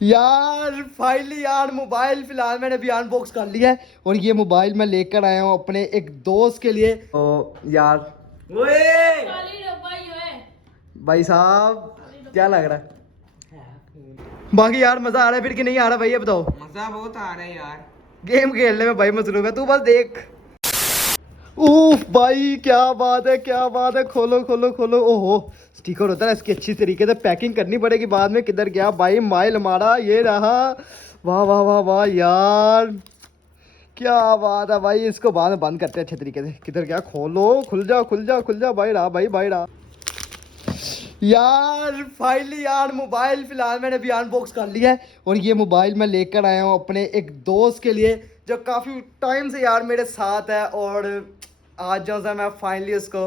यार फाइनली यार मोबाइल फिलहाल मैंने अभी अनबॉक्स कर लिया है और ये मोबाइल मैं लेकर आया हूँ अपने एक दोस्त के लिए। तो यार भाई साहब क्या लग रहा है? बाकी यार मजा आ रहा है फिर कि नहीं आ रहा भाई, ये बताओ। मजा बहुत आ रहा है यार, गेम खेलने में भाई मसरूफ है, तू बस देख। उफ भाई क्या बात है, क्या बात है। खोलो खोलो खोलो। ओहो स्टिकर होता है इसकी, अच्छी तरीके से पैकिंग करनी पड़ेगी बाद में। किधर गया भाई माइल हमारा, ये रहा। वाह वाह वाह वाह यार क्या बात है भाई। इसको बाद में बंद करते हैं अच्छे तरीके से। किधर गया? खोलो, खुल जा खुल जा खुल जा। भाई रहा भाई, भाई रहा। यार फाइनली यार मोबाइल फिलहाल मैंने अभी अनबॉक्स कर लिया है और ये मोबाइल मैं लेकर आया हूँ अपने एक दोस्त के लिए जो काफ़ी टाइम से यार मेरे साथ है। और आज जो है मैं फाइनली उसको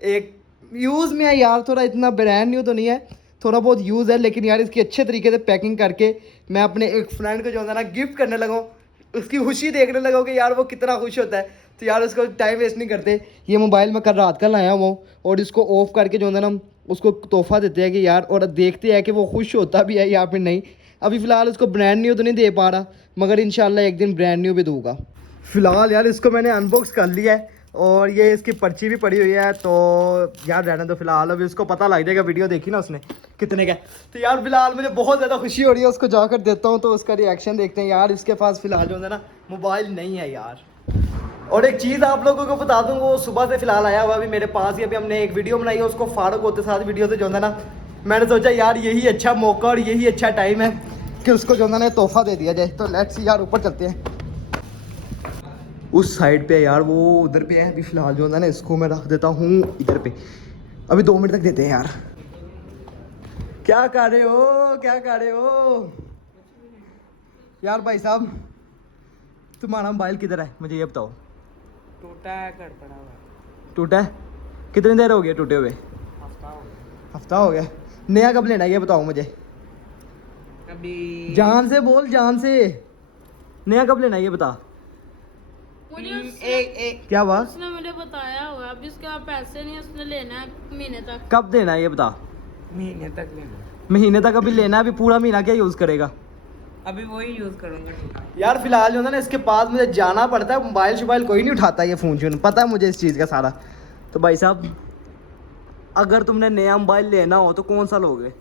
एक यूज़ में है यार, थोड़ा इतना ब्रांड न्यू तो नहीं है, थोड़ा बहुत यूज़ है, लेकिन यार इसकी अच्छे तरीके से पैकिंग करके मैं अपने एक फ्रेंड को जो है ना गिफ्ट करने लगा हूँ। उसकी खुशी देखने लगा कि यार वो कितना खुश होता है। तो यार उसको टाइम वेस्ट नहीं करते। ये मोबाइल मैं कल रात का लाया हूँ और इसको ऑफ करके जो है ना उसको तोहफा देते हैं कि यार, और देखते हैं कि वो खुश होता भी है या फिर नहीं। अभी फ़िलहाल उसको ब्रांड न्यू तो नहीं दे पा रहा, मगर इंशाल्लाह एक दिन ब्रांड न्यू भी दूंगा। फ़िलहाल यार इसको मैंने अनबॉक्स कर लिया है और ये इसकी पर्ची भी पड़ी हुई है। तो यार रहने दो फिलहाल, अभी उसको पता लग जाएगा, वीडियो देखी ना उसने कितने का। तो यार फिलहाल मुझे बहुत ज़्यादा खुशी हो रही है, उसको जाकर देता हूँ तो उसका रिएक्शन देखते हैं। यार इसके पास फिलहाल जो है ना मोबाइल नहीं है यार। और एक चीज़ आप लोगों को बता दूँ, वो सुबह से फिलहाल आया हुआ अभी मेरे पास ही। अभी हमने एक वीडियो बनाई है, उसको फारूक होते साथ वीडियो से जो है ना मैंने सोचा यार यही अच्छा मौका और यही अच्छा टाइम है कि उसको जो है ना तोहफा दे दिया जाए। तो लेट्स यार ऊपर चलते हैं। उस साइड पे यार, वो उधर पे है। अभी फिलहाल जो है ना इसको मैं रख देता हूँ इधर पे। अभी 2 मिनट तक देते हैं यार। क्या कर रहे हो, क्या कर रहे हो यार? भाई साहब तुम्हारा मोबाइल किधर है मुझे ये बताओ। टूटा है, घर पड़ा हुआ है। टूटा है? कितनी देर हो गई टूटे हुए? हफ्ता हो गया। हफ्ता हो गया? नया कब लेना है ये बताओ मुझे। अभी जान से बोल, जान से। नया कब लेना है ये बता। मुझे एक क्या बात? उसने मुझे बताया हुआ, अभी उसके पास पैसे नहीं, उसने लेना है महीने तक। कब देना है ये बता। महीने तक लेना, महीने तक अभी लेना है? अभी पूरा महीना क्या यूज़ करेगा? अभी वही यूज करूंगा। यार फिलहाल जो है ना इसके पास मुझे जाना पड़ता है। मोबाइल शोबाइल कोई नहीं उठाता, ये फ़ोन शोन पता है मुझे इस चीज़ का सारा। तो भाई साहब अगर तुमने नया मोबाइल लेना हो तो कौन सा लोगे?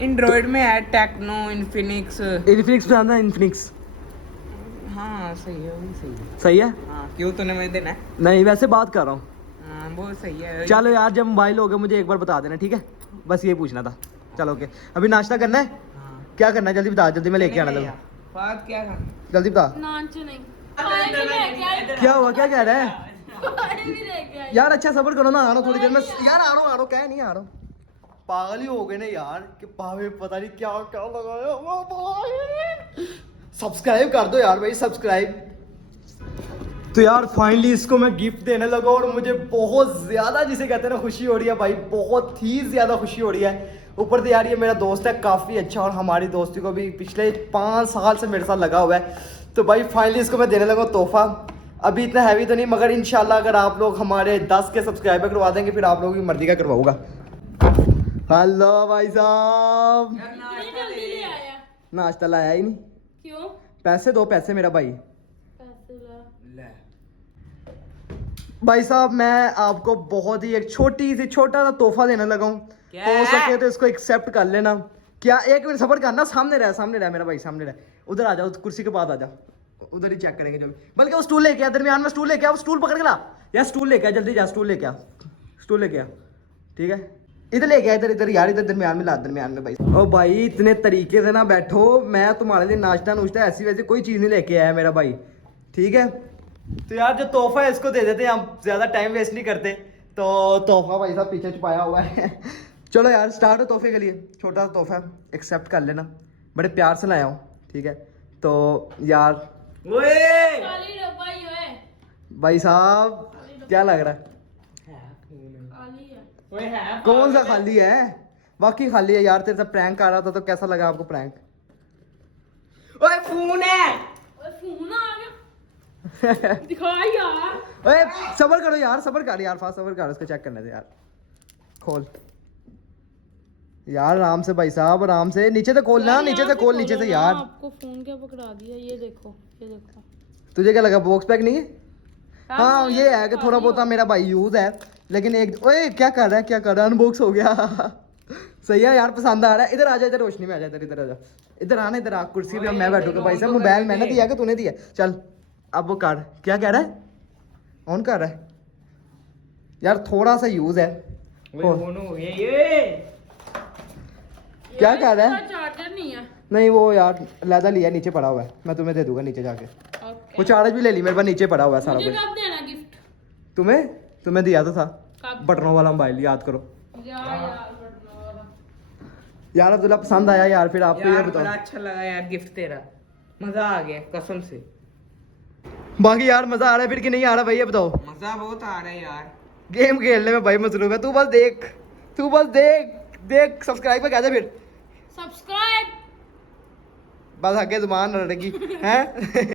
एंड्रॉइड में है टेक्नो, इन्फिनिक्स। इन्फिनिक्स पसंद है? इन्फिनिक्स हाँ सही है, वही सही है। सही है? हाँ क्यों, तूने मुझे देना है? नहीं वैसे बात कर रहा हूँ। हाँ वो सही है। चलो यार जब मोबाइल होगा मुझे एक बार बता देना, ठीक है? बस ये पूछना था। चलो ओके। अभी नाश्ता करना है? हाँ। क्या करना है जल्दी बता, जल्दी मैं लेके आना था। बात क्या करना? जल्दी बता। नाच नहीं पानी भी लेके आई, क्या हुआ, क्या कह रहा है? पानी भी लेके आई। यार अच्छा सब्र करो ना, आ रहा हूँ थोड़ी देर में यार। आ रहा हूँ क्या नहीं आ रहा हूँ। पागल ही हो गए ना यार कि पावे पता नहीं क्या क्या लगाया हुआ भाई। सब्सक्राइब कर दो यार भाई, सब्सक्राइब। तो यार फाइनली इसको मैं गिफ्ट देने लगा और मुझे बहुत ज़्यादा, जिसे कहते हैं ना, खुशी हो रही है भाई। बहुत ही ज़्यादा खुशी हो रही है। ऊपर से यार ये मेरा दोस्त है काफ़ी अच्छा, और हमारी दोस्ती को भी पिछले 5 साल से मेरे साथ लगा हुआ है। तो भाई फाइनली इसको मैं देने लगा तोहफा। अभी इतना हैवी तो नहीं, मगर इंशाल्लाह अगर आप लोग हमारे 10 के सब्सक्राइबर करवा देंगे फिर आप लोगों की मर्जी का करवाऊंगा। हेलो भाई साहब। इतनी जल्दी ले आया नाश्ता लाया ही नहीं? क्यों? पैसे दो, पैसे मेरा भाई। पैसे ला। भाई साहब मैं आपको बहुत ही एक छोटा सा तोहफा देने लगा हूँ। क्या हो है? सके तो इसको एक्सेप्ट कर लेना। क्या? एक मिनट सबर करना। सामने रह मेरा भाई, सामने रह। उधर आ जाओ, कुर्सी के पास आ जाओ, उधर ही चेक करेंगे जो भी। बल्कि वो स्टूल लेके आ, दरमियान में स्टूल लेके आ। वो स्टूल पकड़ के ला यार, स्टूल लेके आ जल्दी जा, स्टूल लेके आ, स्टूल लेके आ। ठीक है इधर लेके आ, इधर इधर यार, इधर दरमियान में ला, दरमियान में भाई। ओ भाई इतने तरीके से ना बैठो, मैं तुम्हारे लिए नाश्ता नुश्ता ऐसी वैसी कोई चीज़ नहीं लेके आया मेरा भाई, ठीक है? तो यार जो तोहफा है इसको दे देते हैं, हम ज़्यादा टाइम वेस्ट नहीं करते। तो तोहफा भाई साहब पीछे छुपाया हुआ है। चलो यार स्टार्ट हो तोहफे के लिए। छोटा सा तोहफा एक्सेप्ट कर लेना, बड़े प्यार से लाया हूँ, ठीक है? तो यार खाली डब्बा ही है। भाई साहब क्या लग रहा है? खाली है। कौन सा खाली है? वाकई खाली है यार। तेरे से प्रैंक आ रहा था तो कैसा लगा आपको प्रैंक? ओए फोन है। ओए फोन आ गया, दिखा यार। ओए सबर करो यार, सबर कर यार, फास्ट सबर कर, उसको चेक करने दे यार। खोल। यार आराम से भाई साहब, आराम से, नीचे से खोलना, यार, नीचे यहाँ से खोल, नीचे खोलो से ना, यार। आपको फोन क्या पकड़ा दिया, ये देखो ये देखो। तुझे क्या लगा बॉक्स पैक नहीं है? हाँ मुझे ये तो है कि दिखा थोड़ा दियो। बहुत मेरा भाई यूज है, लेकिन एक ओए क्या कर रहा है, क्या कर रहा है, अनबॉक्स हो गया। सही है यार, पसंद आ रहा है। इधर आ जा, इधर रोशनी में आ जा, इधर इधर आ जा, इधर आना, इधर आ, कुर्सी पे मैं बैठूंगा भाई साहब। मोबाइल मैंने दिया कि तूने दिया? चल अब वो कर, क्या कह रहा है, ऑन कर रहा है यार, थोड़ा सा यूज है। क्या कह रहा है? चार्जर नहीं है। नहीं वो यार लैदा लिया, नीचे पड़ा हुआ है, मैं तुम्हें दे दूंगा नीचे जाके। ओके। वो चार्ज भी ले ली, मेरे पास नीचे पड़ा हुआ है सारा मुझे कुछ। कब देना गिफ्ट? तुम्हें तुम्हें दिया तो था, कब? बटनों वाला मोबाइल, याद करो यार बटनों वाला। यार। अब्दुल्ला पसंद आया यार, फिर आपको ये यार बड़ा बताओ। अच्छा लगा यार गिफ्ट तेरा, मजा आ गया कसम से। बाकी यार मजा आ रहा है फिर कि नहीं आ रहा भाई, ये बताओ। मजा बहुत आ रहा है यार। गेम खेलने में भाई मसरूफ है, तू बस देख, तू बस देख देख, सब्सक्राइब पे कहते फिर, सब्सक्राइब। बस आगे जुबान लड़ेगी हैं।